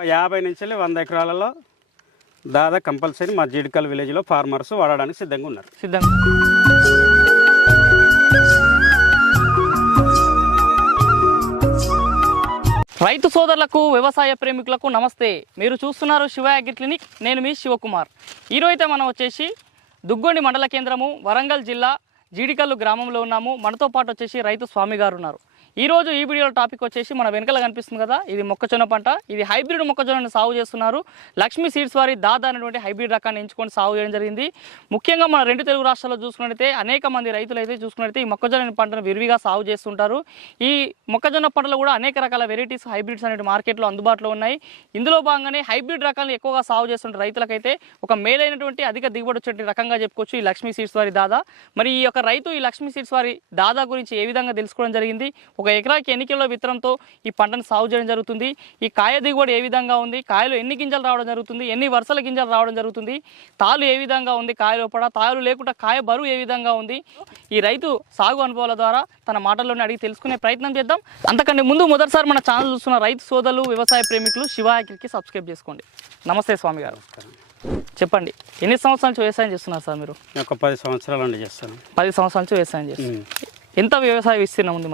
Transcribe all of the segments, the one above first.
50 నుంచి 100 ఎకరాలలో దాదాపు కంపల్సరీ మా జీడికల్ విలేజ్లో ఫార్మర్స్ వాడడానికి సిద్ధంగా ఉన్నారు. రైతు సోదరులకు వ్యవసాయ ప్రేమికులకు నమస్తే. మీరు చూస్తున్నారు శివ అగ్రి క్లినిక్. నేను మీ శివకుమార్. ఈరోజు అయితే మనం వచ్చేసి దుగ్గొండి మండల కేంద్రము వరంగల్ జిల్లా జీడికల్లు గ్రామంలో ఉన్నాము. మనతో పాటు వచ్చేసి రైతు స్వామి గారు ఉన్నారు. ఈరోజు ఈ వీడియోలో టాపిక్ వచ్చేసి మన వెనకాల కనిపిస్తుంది కదా, ఇది మొక్కజొన్న పంట. ఇది హైబ్రిడ్ మొక్కజొన్నను సాగు చేస్తున్నారు. లక్ష్మీ సీడ్స్ వారి దాదా అనేటువంటి హైబ్రిడ్ రకాన్ని ఎంచుకొని సాగు చేయడం జరిగింది. ముఖ్యంగా మన రెండు తెలుగు రాష్ట్రాల్లో చూసుకున్నట్టయితే అనేక మంది రైతులు అయితే చూసుకున్నట్టయితే ఈ మొక్కజొన్న పంటను విరివిగా సాగు చేస్తుంటారు. ఈ మొక్కజొన్న పంటలో కూడా అనేక రకాల వెరైటీస్ హైబ్రిడ్స్ అనేవి మార్కెట్లో అందుబాటులో ఉన్నాయి. ఇందులో భాగంగానే హైబ్రిడ్ రకాలను ఎక్కువగా సాగు చేస్తుంటారు రైతులకైతే ఒక మేలైనటువంటి అధిక దిగుబడి వచ్చే రకంగా చెప్పుకోవచ్చు ఈ లక్ష్మీ సీడ్స్ వారి దాదా. మరి ఈ యొక్క రైతు ఈ లక్ష్మీ సీడ్స్ వారి దాదా గురించి ఏ విధంగా తెలుసుకోవడం జరిగింది, ఒక ఎకరాకి ఎన్ని కిలోల విత్తనంతో ఈ పంటను సాగు చేయడం జరుగుతుంది, ఈ కాయ దిగుబడి ఏ విధంగా ఉంది, కాయలు ఎన్ని గింజలు రావడం జరుగుతుంది, ఎన్ని వరుసల గింజలు రావడం జరుగుతుంది, తాలు ఏ విధంగా ఉంది, కాయ లోపల తాలు లేకుండా కాయ బరువు ఏ విధంగా ఉంది, ఈ రైతు సాగు అనుభవాల ద్వారా తన మాటల్లోనే అడిగి తెలుసుకునే ప్రయత్నం చేద్దాం. అంతకంటే ముందు మొదటిసారి మన ఛానల్ చూస్తున్న రైతు సోదరులు వ్యవసాయ ప్రేమికులు శివ అగ్రికి సబ్స్క్రైబ్ చేసుకోండి. నమస్తే స్వామి గారు, చెప్పండి ఎన్ని సంవత్సరాల నుంచి వ్యవసాయం చేస్తున్నారు సార్ మీరు? ఒక 10 సంవత్సరాల నుండి చేస్తాను. 10 సంవత్సరాల నుంచి వ్యవసాయం చేస్తున్నారు. ఎంత వ్యవసాయ విస్తీర్ణం ఉంది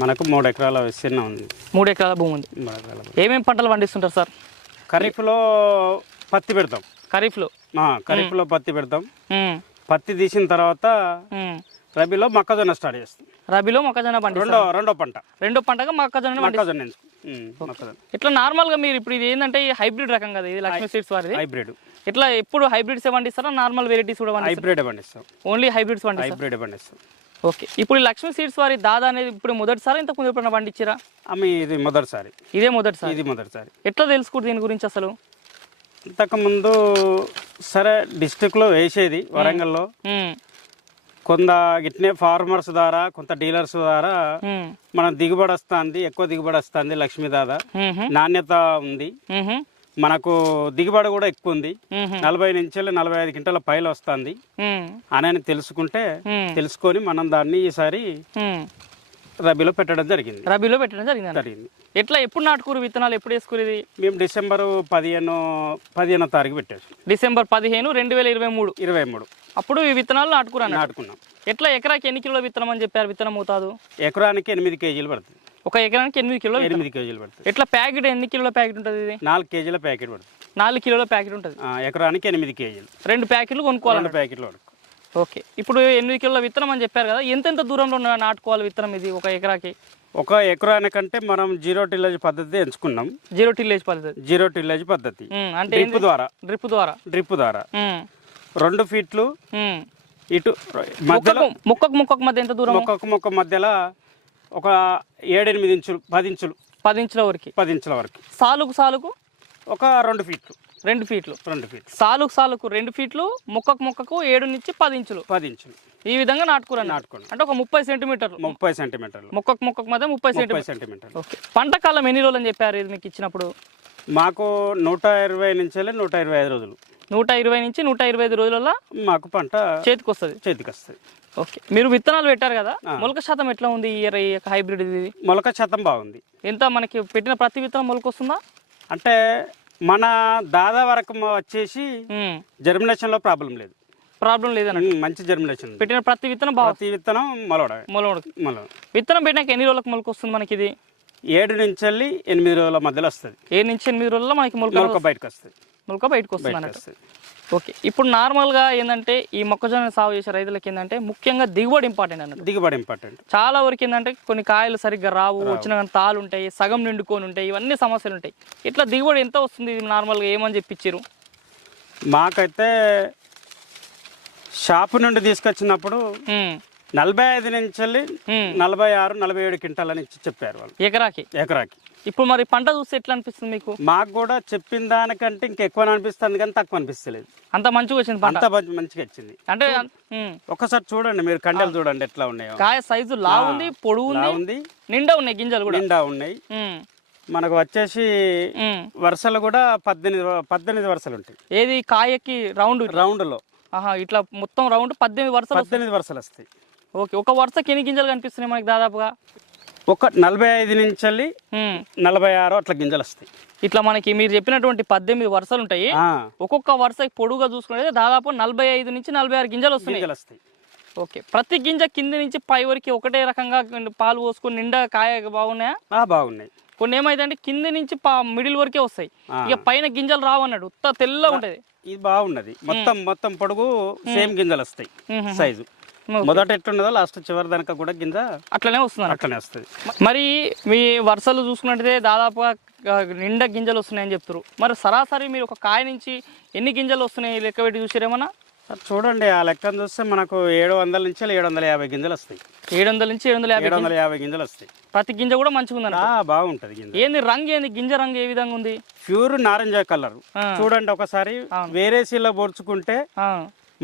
మనకు 3 ఎకరాల విస్తీర్ణం ఉంది. 3 ఎకరాల భూమి ఉంది. ఏమేమి పంటలు పండిస్తుంటారు సార్? ఖరీఫ్లో పత్తి పెడతాం. ఖరీఫ్లో పత్తి పెడతాం. పత్తి తీసిన తర్వాత రబీలో మొక్కజొన్న స్టార్ట్ చేస్తాం. రబీలో మొక్కజొన్న రెండో పంటగా మొక్కజొన్న. ఇట్లా నార్మల్ గా మీరు ఇప్పుడు ఇది ఏంటంటే హైబ్రిడ్ రకం కదా, ఇది లక్ష్మీ సీడ్స్ వారిది హైబ్రిడ్. ఇట్లా ఎప్పుడు హైబ్రిడ్స్ పండిస్తారా, నార్మల్ వెరైటీస్ కూడా హైబ్రిడ్ పండిస్తాం? ఓన్లీ హైబ్రిడ్స్ పండిస్తాం. ఓకే, ఇప్పుడు లక్ష్మీ సీడ్స్ వారి దాదా అనేది ఇప్పుడు మొదటిసారి ఇంతకు ముందు ఎప్పుడైనా పండించారా? ఇది మొదటిసారి. ఇది మొదటిసారి. ఎట్లా తెలుసుకుంటు దీని గురించి అసలు? ఇంతకుముందు సరే డిస్ట్రిక్ట్లో వేసేది వరంగల్లో, కొంత గిట్నే ఫార్మర్స్ ద్వారా కొంత డీలర్స్ ద్వారా మన దిగుబడి వస్తుంది, ఎక్కువ దిగుబడి వస్తుంది లక్ష్మీ దాదా, నాణ్యత ఉంది, మనకు దిగుబడి కూడా ఎక్కువ ఉంది, 40 నుంచి 45 క్వింటాల పైలు వస్తుంది అని తెలుసుకొని మనం దాన్ని ఈసారి రబీలో పెట్టడం జరిగింది. ఎట్లా ఎప్పుడు నాటుకూరు విత్తనాలు ఎప్పుడు వేసుకునేది? మేము డిసెంబర్ 15వ తారీఖు పెట్టాము. డిసెంబర్ 15, 2023 అప్పుడు ఈ విత్తనాలు నాటుకున్నాం. ఎట్లా ఎకరాకి ఎన్ని కిలోల విత్తనం అని చెప్పారు? విత్తనం మోతాదు ఎకరానికి 8 కేజీలు పడుతుంది. ఒక ఎకరానికి 8 కేజీలు పడుతుంది. ఎట్లా ప్యాకెట్ ఎన్ని కిలోల ప్యాకెట్ ఉంటుంది? ఇది 4 కేజీల ప్యాకెట్ పడుతుంది. 4 కిలోల ప్యాకెట్ ఉంటుంది. ఎకరానికి 8 కేజీలు. 2 ప్యాకెట్లు కొనుక్కోవాలి. 2 ప్యాకెట్లు. ఓకే, ఇప్పుడు 8 కిలోల విత్తనం అని చెప్పారు కదా, ఎంత దూరంలో నాటుకోవాలి విత్తనం ఇది ఒక ఎకరాకి? ఒక ఎకరానికంటే మనం జీరో టిల్లేజ్ పద్ధతి ఎంచుకున్నాం. జీరో టిల్లేజ్ పద్ధతి అంటే డ్రిప్ ద్వారా 2 ఫీట్లు ఇటు మధ్యలో మొక్కకు మధ్య ఎంత దూరం? మొక్క మధ్యలో ఒక 7-8 ఇంచులు 10 ఇంచుల వరకు. సాలుకు ఒక 2 ఫీట్లు. సాలుకు 2 ఫీట్లు, మొక్కకు 7 నుంచి 10 ఇంచులు. ఈ విధంగా నాటుకోండి. అంటే ఒక 30 సెంటీమీటర్లు. మొక్కకు మధ్య 30 సెంటీమీటర్లు. ఓకే, పంట కాలం ఎన్ని రోజులు అని చెప్పారు ఇది మీకు ఇచ్చినప్పుడు? మాకు 120 నుంచి 125 రోజులు. 120 నుంచి 125 రోజులలో మాకు పంట చేతికి వస్తుంది. ఓకే, మీరు విత్తనాలు పెట్టారు కదా, మొలక శాతం ఎట్లా ఉంది ఈ హైబ్రిడ్? ఇది మొలక శాతం బాగుంది. ఎంత మనకి పెట్టిన ప్రతి విత్తనం మొలక వస్తుందా? అంటే మన దాదా వరకు వచ్చేసి జర్మినేషన్ లో ప్రాబ్లం లేదు. మంచి జర్మినేషన్. పెట్టిన ప్రతి విత్తనం మొలవడం. విత్తనం పెట్టినాక ఎన్ని రోజులకు మొలక వస్తుంది మనకి? ఇది 7 నుంచి 8 రోజుల మధ్యలో వస్తుంది. 7 నుంచి 8 రోజుల్లో మనకి మొలక బయటకు వస్తుంది అన్నట్టు. ఓకే, ఇప్పుడు నార్మల్గా ఏంటంటే ఈ మొక్కజొన్న సాగు చేసే రైతులకి ఏంటంటే ముఖ్యంగా దిగుబడి ఇంపార్టెంట్. చాలా వరకు ఏంటంటే కొన్ని కాయలు సరిగ్గా రావు, వచ్చిన తాలు ఉంటాయి, సగం నిండుకొని ఉంటాయి, ఇవన్నీ సమస్యలు ఉంటాయి. ఇట్లా దిగుబడి ఎంత వస్తుంది నార్మల్గా ఏమని చెప్పించారు? మాకైతే షాపు నుండి తీసుకొచ్చినప్పుడు 45 నుంచి 46-47 క్వింటాల్ అని చెప్పారు వాళ్ళు ఎకరాకి. ఇప్పుడు మరి పంట చూస్తే ఎట్లా అనిపిస్తుంది మీకు? మాకు కూడా చెప్పిన దానికంటే ఇంకెక్కువ అనిపిస్తుంది, కానీ తక్కువ అనిపిస్తలేదు. అంత మంచిగా వచ్చింది, మంచిగా వచ్చింది. అంటే ఒకసారి చూడండి, మీరు కండలు చూడండి ఎట్లా ఉన్నాయో. కాయ సైజు లావు ఉంది, పొడుగు ఉంది, నిండా ఉన్నాయి, గింజలు కూడా నిండా ఉన్నాయి. మనకు వచ్చేసి వరుసలు కూడా 18 వరుసలు ఉంటాయి. ఏది కాయకి రౌండ్ లో ఇట్లా మొత్తం రౌండ్ 18 వరుసలు వస్తాయి. ఓకే, ఒక వరుసకి ఎన్ని గింజలు కనిపిస్తున్నాయి మనకి దాదాపుగా? ఒక 45 నుంచి 46 అట్లా గింజలు వస్తాయి. ఇట్లా మనకి మీరు చెప్పినటువంటి 18 వరుసలు ఉంటాయి. ఒక్కొక్క వరుస పొడుగా చూసుకుంటే దాదాపు 45 నుంచి 46 గింజలు వస్తాయి. ఓకే, ప్రతి గింజ కింది నుంచి పై వరకు ఒకటే రకంగా పాలు పోసుకొని నిండా కాయ బాగున్నాయా? బాగున్నాయి. కొన్ని ఏమైందంటే కింది నుంచి మిడిల్ వరకే వస్తాయి, ఇక పైన గింజలు రావు అన్నాడు, ఉత్త తెల్లగా ఉంటది. ఇది బాగున్నది, మొత్తం పొడుగు సేమ్ గింజలు వస్తాయి. సైజు మొదట ఎట్లున్నదో లాస్ట్ చివరి దానిక కూడా గింజ అట్లనే వస్తుంది. మరి మీ వరుసలు చూసుకున్నట్టయితే దాదాపుగా నిండా గింజలు వస్తున్నాయని చెప్తారు. మరి సరాసరి మీరు ఒక కాయ నుంచి ఎన్ని గింజలు వస్తున్నాయి లెక్క పెట్టి చూసారేమన్నా? చూడండి, ఆ లెక్కను చూస్తే మనకు 700 నుంచి 750 గింజలు వస్తాయి. 700 నుంచి 750 గింజలు వస్తాయి. ప్రతి గింజ కూడా మంచిగా ఉందండి. బాగుంటది గింజ. ఏంది రంగు, ఏంది గింజ రంగు ఏ విధంగా ఉంది? ప్యూర్ నారింజ కలర్. చూడండి ఒకసారి వేరే సీలో పోల్చుకుంటే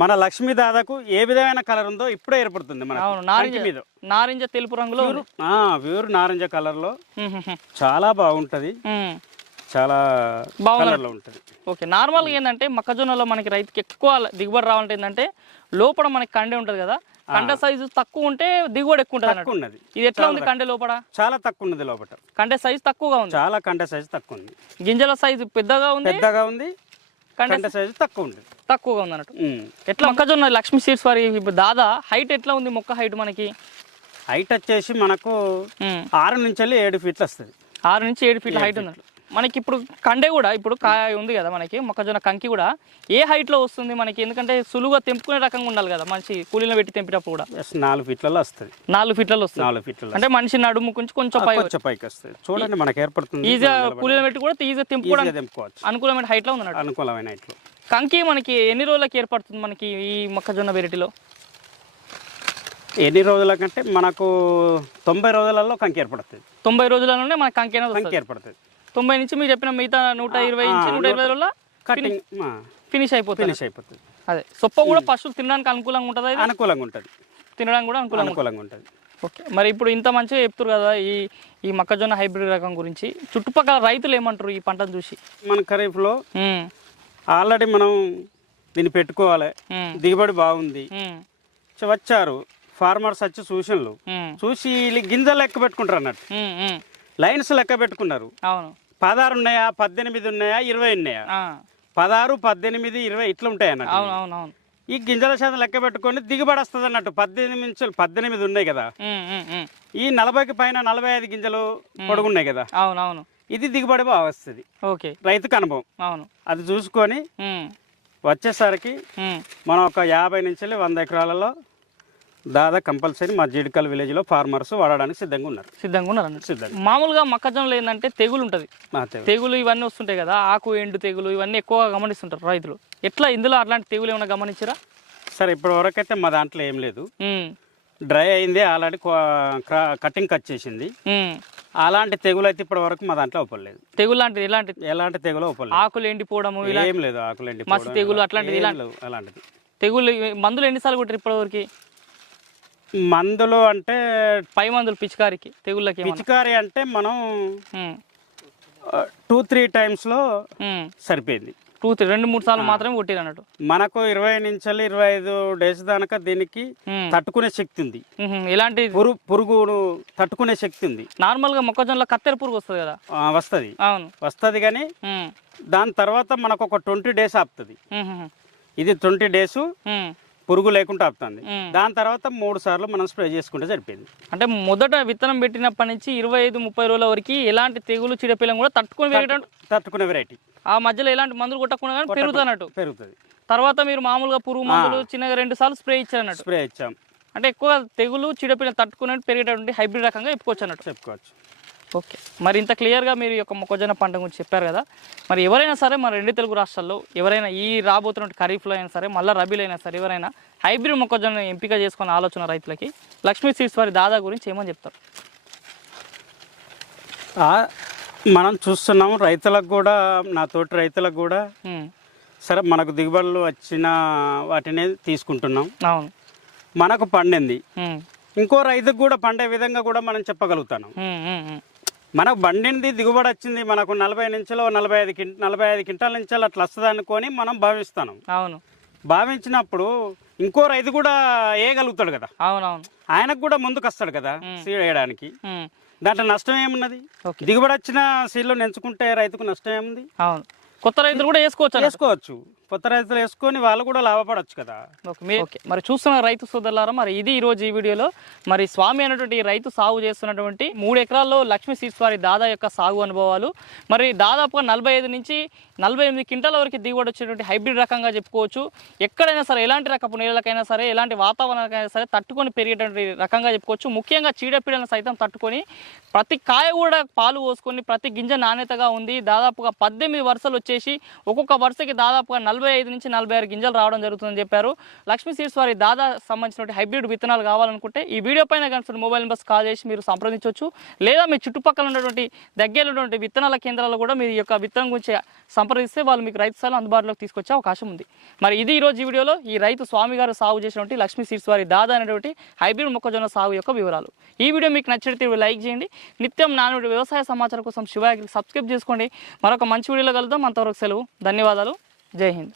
మన లక్ష్మీ దాదాకు ఏ విధమైన కలర్ ఉందో ఇప్పుడే ఏర్పడుతుంది మనకు. నారింజ తెలుపు రంగులో ప్యూర్ నారింజ కలర్ లో చాలా బాగుంటది, చాలా బాగా ఉంటది. ఓకే, నార్మల్గా ఏంటంటే మొక్కజొన్నలో మనకి రైతుకి ఎక్కువ దిగుబడి రావాలంటే ఏంటంటే లోపల మనకి కండే ఉంటది కదా, కండ సైజు తక్కువ ఉంటే దిగుబడి ఎక్కువ ఉంటది. ఇది ఎట్లా ఉంది కండే లోపల? చాలా తక్కువ ఉన్నది లోపల, కండే సైజు తక్కువగా ఉంది. చాలా కండే సైజు తక్కువ ఉంది. గింజల సైజు పెద్దగా ఉంది, కండే సైజు తక్కువగా ఉంది అన్నట్టు. ఎట్లా మొక్కజొన్న లక్ష్మీ సీడ్స్ వారి దాదా హైట్ ఎట్లా ఉంది? మొక్క హైట్ మనకి హైట్ వచ్చేసి మనకు 6 నుంచి 7 ఫీట్లు వస్తుంది. 6 నుంచి 7 ఫీట్ల హైట్ ఉన్నట్టు. మనకి ఇప్పుడు కండే కూడా ఇప్పుడు కాయ ఉంది కదా మనకి, మొక్కజొన్న కంకి కూడా ఏ హైట్ లో వస్తుంది మనకి? ఎందుకంటే సులువుగా తెంపుకునే రకంగా ఉండాలి కదా, మనిషి కూలీలో పెట్టి తెంపేటప్పుడు కూడా 4 ఫీట్లలో వస్తుంది. 4 ఫీట్లలో వస్తుంది. 4 ఫీట్లలో అంటే మనిషి నడుము కొంచెం పైకి వస్తుంది. చూడండి మనకి ఏర్పడుతుంది. ఈజీగా కూలీలో పెట్టి కూడా ఈజీగా తెంపుకోవచ్చు. అనుకూలమైన హైట్ లో ఉంది. అనుకూలమైన హైట్ లో కంకి మనకి ఎన్ని రోజులకి ఏర్పడుతుంది మనకి ఈ మొక్కజొన్న వెరైటీలో? ఎన్ని రోజుల కంటే మనకు 90 రోజులలో కంకి ఏర్పడుతుంది. 90 రోజులలోనే మనకి కంకి ఏర్పడుతుంది. 90 నుంచి మీరు చెప్పిన మిగతా 120 నుంచి 120 రోజుల్లో కటింగ్ ఫినిష్ అయిపోతుంది. అదే సొప్ప కూడా పశువులు తినడానికి అనుకూలంగా ఉంటుంది. అనుకూలంగా ఉంటుంది, తినడానికి కూడా అనుకూలంగా ఉంటుంది. ఓకే, మరి ఇప్పుడు ఇంత మంచిగా చెప్తారు కదా ఈ మొక్కజొన్న హైబ్రిడ్ రకం గురించి, చుట్టుపక్కల రైతులు ఏమంటారు ఈ పంటను చూసి? మన ఖరీఫ్లో ఆల్రెడీ మనం దీన్ని పెట్టుకోవాలి, దిగుబడి బాగుంది, వచ్చారు ఫార్మర్స్ వచ్చి చూసి గింజలు లెక్క పెట్టుకుంటారు అన్నట్టు. లైన్స్ లెక్క పెట్టుకున్నారు. 16 ఉన్నాయా, 18 ఉన్నాయా, 20 ఉన్నాయా, 16, 18, 20 ఇట్లా ఉంటాయి అన్నట్టు. ఈ గింజల శాతం లెక్క పెట్టుకొని దిగుబడి వస్తుంది అన్నట్టు. 18 ఉన్నాయి కదా, ఈ 40కి పైన 45 గింజలు పొడుగున్నాయి కదా, ఇది దిగుబడి బాగా వస్తుంది. ఓకే, రైతుకు అనుభవం. అది చూసుకొని వచ్చేసరికి మనం ఒక 50 నుంచి 100 ఎకరాలలో దాదాపు కంపల్సరీ మా జీడికల్ విలేజ్ లో ఫార్మర్స్ వాడడానికి సిద్ధంగా ఉన్నారు. మామూలుగా మొక్కజొన్నలో ఏంటంటే తెగులు ఉంటది, తెగులు ఇవన్నీ వస్తుంటాయి కదా, ఆకు ఎండు తెగులు ఇవన్నీ ఎక్కువగా గమనిస్తుంటారు రైతులు. ఎట్లా ఇందులో అట్లాంటి తెగులు ఏమైనా గమనించారా? సరే, ఇప్పటి వరకు అయితే మా దాంట్లో ఏం లేదు. డ్రై అయింది, ఆల్రెడీ కటింగ్ కట్ చేసింది. అలాంటి తెగులు అయితే ఇప్పటి వరకు మా దాంట్లో ఒప్పలేదు. తెగులు లాంటిది ఎలాంటి తెగులు ఒప్పలేదు. ఆకులు ఎండిపోవడము ఏం లేదు, ఆకులు ఎండిపోవడం తెగులు అట్లాంటిది అలాంటిది తెగులు. మందులు ఎన్నిసార్లు కొట్టారు ఇప్పటి వరకు? మందులు అంటే పై మందులు పిచికారికి తెగుళ్ళకి? పిచికారి అంటే మనం 2-3 టైమ్స్ లో సరిపోయింది. 2-3 సార్లు మాత్రమే కొట్టిరు అన్నట్టు. మనకు 20 నుంచి 25 డేస్ దాకా దీనికి తట్టుకునే శక్తి ఉంది. ఇలాంటి పురుగును తట్టుకునే శక్తి ఉంది. నార్మల్ గా మొక్కజొన్నలో కత్తెర పురుగు వస్తుంది కదా? వస్తుంది కానీ దాని తర్వాత మనకు ఒక 20 డేస్ ఆపుతుంది. ఇది 20 డేస్ పురుగు లేకుండా ఆపుతుంది. దాని తర్వాత 3 సార్లు మనం స్ప్రే చేసుకుంటే సరిపోయింది. అంటే మొదట విత్తనం పెట్టినప్పటి నుంచి 25-30 రోజుల వరకు ఎలాంటి తెగులు చీడపీలను కూడా తట్టుకునే వెరైటీ. ఆ మధ్యలో ఎలాంటి మందులు కొట్టకుండా కానీ పెరుగుతుంది. తర్వాత మీరు మామూలుగా పురుగు మందులు చిన్నగా 2 సార్లు స్ప్రే ఇచ్చాం. అంటే ఎక్కువ తెగులు చీడపీలను తట్టుకునే పెరిగేటటువంటి హైబ్రిడ్ రకంగా చెప్పుకోవచ్చు. ఓకే, మరి ఇంత క్లియర్గా మీరు యొక్క మొక్కజొన్న పంట గురించి చెప్పారు కదా, మరి ఎవరైనా సరే మన 2 తెలుగు రాష్ట్రాల్లో ఎవరైనా ఈ రాబోతున్న ఖరీఫ్లో అయినా సరే మళ్ళీ రబీలో అయినా సరే ఎవరైనా హైబ్రిడ్ మొక్కజొన్న ఎంపిక చేసుకునే ఆలోచన రైతులకి లక్ష్మీ సీడ్స్ వారి దాదా గురించి ఏమని చెప్తారు? మనం చూస్తున్నాం రైతులకు కూడా, నా తోటి రైతులకు కూడా సరే మనకు దిగుబడులు వచ్చిన వాటిని తీసుకుంటున్నాం. అవును, మనకు పండింది, ఇంకో రైతుకు కూడా పండే విధంగా కూడా మనం చెప్పగలుగుతాం. మనకు బండింది దిగుబడి వచ్చింది, మనకు 40 నుంచి 45 క్వింటాల నుంచి అట్లా వస్తుంది అనుకొని మనం భావిస్తాం. అవును, భావించినప్పుడు ఇంకో రైతు కూడా వేయగలుగుతాడు కదా. అవునవును, ఆయనకు కూడా ముందుకు వస్తాడు కదా సీడ్ వేయడానికి. దాంట్లో నష్టం ఏమున్నది? ఓకే. దిగుబడి వచ్చిన సీడ్లో ఎంచుకుంటే రైతుకు నష్టం ఏముంది? అవును, కొత్త రైతులు కూడా వేసుకోవచ్చు. వేసుకోవచ్చు, కొత్త రైతులు వేసుకొని వాళ్ళు కూడా లాభపడవచ్చు కదా. ఓకే, మరి చూస్తున్న రైతు సోదరులారా, మరి ఇది ఈరోజు ఈ వీడియోలో మరి స్వామి అనేటువంటి రైతు సాగు చేస్తున్నటువంటి 3 ఎకరాల్లో లక్ష్మీ సీడ్స్ వారి దాదా యొక్క సాగు అనుభవాలు. మరి దాదాపుగా 45 నుంచి 48 క్వింటాల వరకు దిగుబడి వచ్చేటువంటి హైబ్రిడ్ రకంగా చెప్పుకోవచ్చు. ఎక్కడైనా సరే, ఎలాంటి రకపు నేలకైనా సరే, ఎలాంటి వాతావరణానికైనా సరే తట్టుకొని పెరిగేటువంటి రకంగా చెప్పుకోవచ్చు. ముఖ్యంగా చీడపీడలను సైతం తట్టుకొని ప్రతి కాయ కూడా పాలు పోసుకొని ప్రతి గింజ నాణ్యతగా ఉంది. దాదాపుగా 18 వరుసలు వచ్చేసి ఒక్కొక్క వరుసకి దాదాపుగా 45 నుంచి 46 గింజలు రావడం జరుగుతుందని చెప్పారు. లక్ష్మీ సీడ్స్ వారి దాదా సంబంధించిన హైబ్రిడ్ విత్తనాలు కావాలనుకుంటే ఈ వీడియో పైన కనుక మొబైల్ నెంబర్స్ కాల్ చేసి మీరు సంప్రదించవచ్చు. లేదా మీ చుట్టుపక్కల ఉన్నటువంటి దగ్గరలో ఉన్నటువంటి విత్తనాల కేంద్రాల్లో కూడా మీరు యొక్క విత్తనం గురించి సంప్రదిస్తే వాళ్ళు మీకు రైతు స్థలం అందుబాటులోకి తీసుకొచ్చే అవకాశం ఉంది. మరి ఇది ఈరోజు ఈ వీడియోలో ఈ రైతు స్వామి గారు సాగు చేసినటువంటి లక్ష్మీ సీడ్స్ వారి దాదా అనేటువంటి హైబ్రిడ్ మొక్కజొన్న సాగు యొక్క వివరాలు. ఈ వీడియో మీకు నచ్చితే లైక్ చేయండి. నిత్యం నానుడి వ్యవసాయ సమాచారం కోసం శివ అగ్రికి సబ్స్క్రైబ్ చేసుకోండి. మరొక మంచి వీడియోలో కలుద్దాం. అంతవరకు సెలవు. ధన్యవాదాలు. జై హింద్.